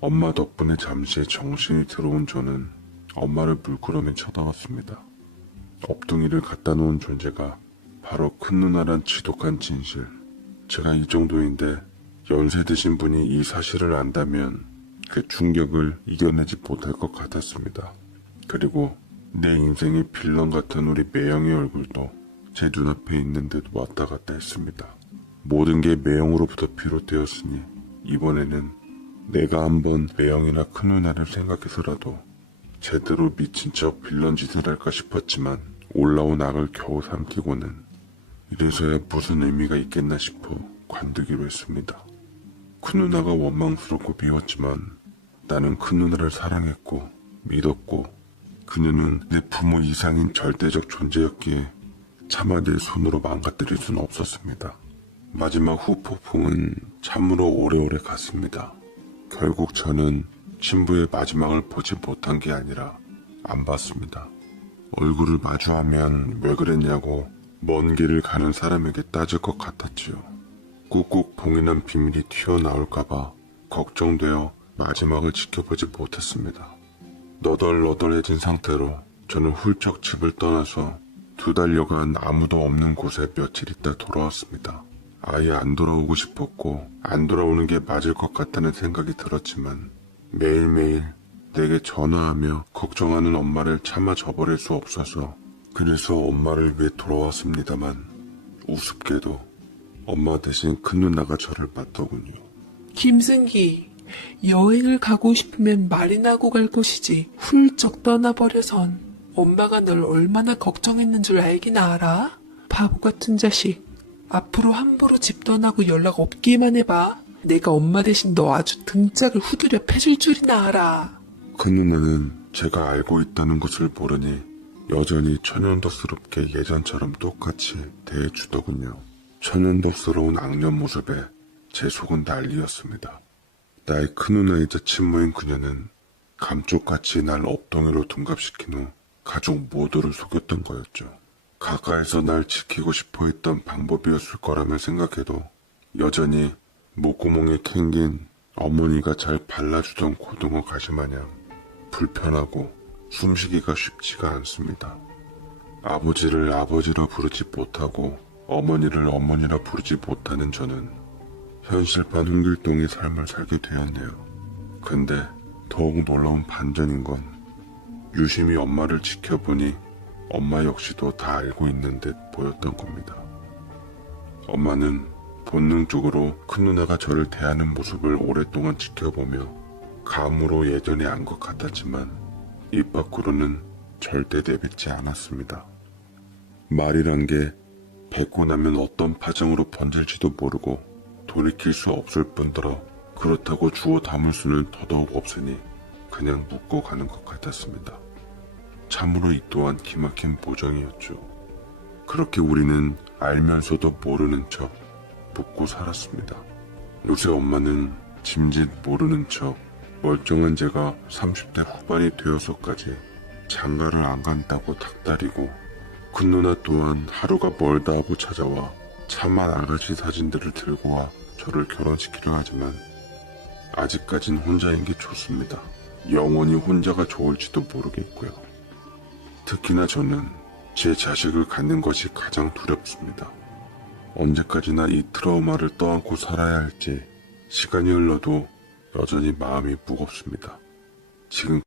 엄마 덕분에 잠시 정신이 들어온 저는 엄마를 물끄러미 쳐다봤습니다. 업둥이를 갖다 놓은 존재가 바로 큰 누나란 지독한 진실. 제가 이 정도인데 연세 드신 분이 이 사실을 안다면 그 충격을 이겨내지 못할 것 같았습니다. 그리고 내 인생의 빌런 같은 우리 매형의 얼굴도 제 눈앞에 있는 듯 왔다 갔다 했습니다. 모든 게 매형으로부터 비롯되었으니 이번에는 내가 한번 매형이나 큰 누나를 생각해서라도 제대로 미친 척 빌런 짓을 할까 싶었지만 올라온 악을 겨우 삼키고는 이래서야 무슨 의미가 있겠나 싶어 관두기로 했습니다. 큰 누나가 원망스럽고 미웠지만 나는 큰 누나를 사랑했고 믿었고 그녀는 내 부모 이상인 절대적 존재였기에 차마 내 손으로 망가뜨릴 수는 없었습니다. 마지막 후폭풍은 참으로 오래오래 갔습니다. 결국 저는 신부의 마지막을 보지 못한 게 아니라 안 봤습니다. 얼굴을 마주하면 왜 그랬냐고 먼 길을 가는 사람에게 따질 것 같았지요. 꾹꾹 봉인한 비밀이 튀어나올까봐 걱정되어 마지막을 지켜보지 못했습니다. 너덜너덜해진 상태로 저는 훌쩍 집을 떠나서 2달여간 아무도 없는 곳에 며칠 있다 돌아왔습니다. 아예 안 돌아오고 싶었고 안 돌아오는 게 맞을 것 같다는 생각이 들었지만 매일매일 내게 전화하며 걱정하는 엄마를 참아 저버릴 수 없어서 그래서 엄마를 위해 돌아왔습니다만 우습게도 엄마 대신 큰 누나가 저를 맞더군요. 김승기, 여행을 가고 싶으면 말이나 하고 갈 것이지 훌쩍 떠나버려선 엄마가 널 얼마나 걱정했는 줄 알기나 알아? 바보 같은 자식. 앞으로 함부로 집 떠나고 연락 없기만 해봐. 내가 엄마 대신 너 아주 등짝을 후드려 패줄 줄이나 알아. 큰 누나는 제가 알고 있다는 것을 모르니 여전히 천연덕스럽게 예전처럼 똑같이 대해주더군요. 천연덕스러운 악년 모습에 제 속은 난리였습니다. 나의 큰 누나이자 친모인 그녀는 감쪽같이 날 업덩이로 둔갑시킨 후 가족 모두를 속였던 거였죠. 가까이서 날 지키고 싶어 했던 방법이었을 거라면 생각해도 여전히 목구멍에 캥긴 어머니가 잘 발라주던 고등어 가시 마냥 불편하고 숨쉬기가 쉽지가 않습니다. 아버지를 아버지라 부르지 못하고 어머니를 어머니라 부르지 못하는 저는 현실판 홍길동의 삶을 살게 되었네요. 근데 더욱 놀라운 반전인 건 유심히 엄마를 지켜보니 엄마 역시도 다 알고 있는 듯 보였던 겁니다. 엄마는 본능적으로 큰 누나가 저를 대하는 모습을 오랫동안 지켜보며 감으로 예전에 안 것 같았지만 입 밖으로는 절대 내뱉지 않았습니다. 말이란 게 뱉고 나면 어떤 파장으로 번질지도 모르고 돌이킬 수 없을 뿐더러 그렇다고 주워 담을 수는 더더욱 없으니 그냥 묻고 가는 것 같았습니다. 참으로 이 또한 기막힌 보정이었죠. 그렇게 우리는 알면서도 모르는 척 묻고 살았습니다. 요새 엄마는 짐짓 모르는 척 멀쩡한 제가 30대 후반이 되어서까지 장가를 안 간다고 닥다리고 큰 누나 또한 하루가 멀다 하고 찾아와 참한 아가씨 사진들을 들고 와 저를 결혼시키려 하지만 아직까진 혼자인 게 좋습니다. 영원히 혼자가 좋을지도 모르겠고요. 특히나 저는 제 자식을 갖는 것이 가장 두렵습니다. 언제까지나 이 트라우마를 떠안고 살아야 할지 시간이 흘러도 여전히 마음이 무겁습니다. 지금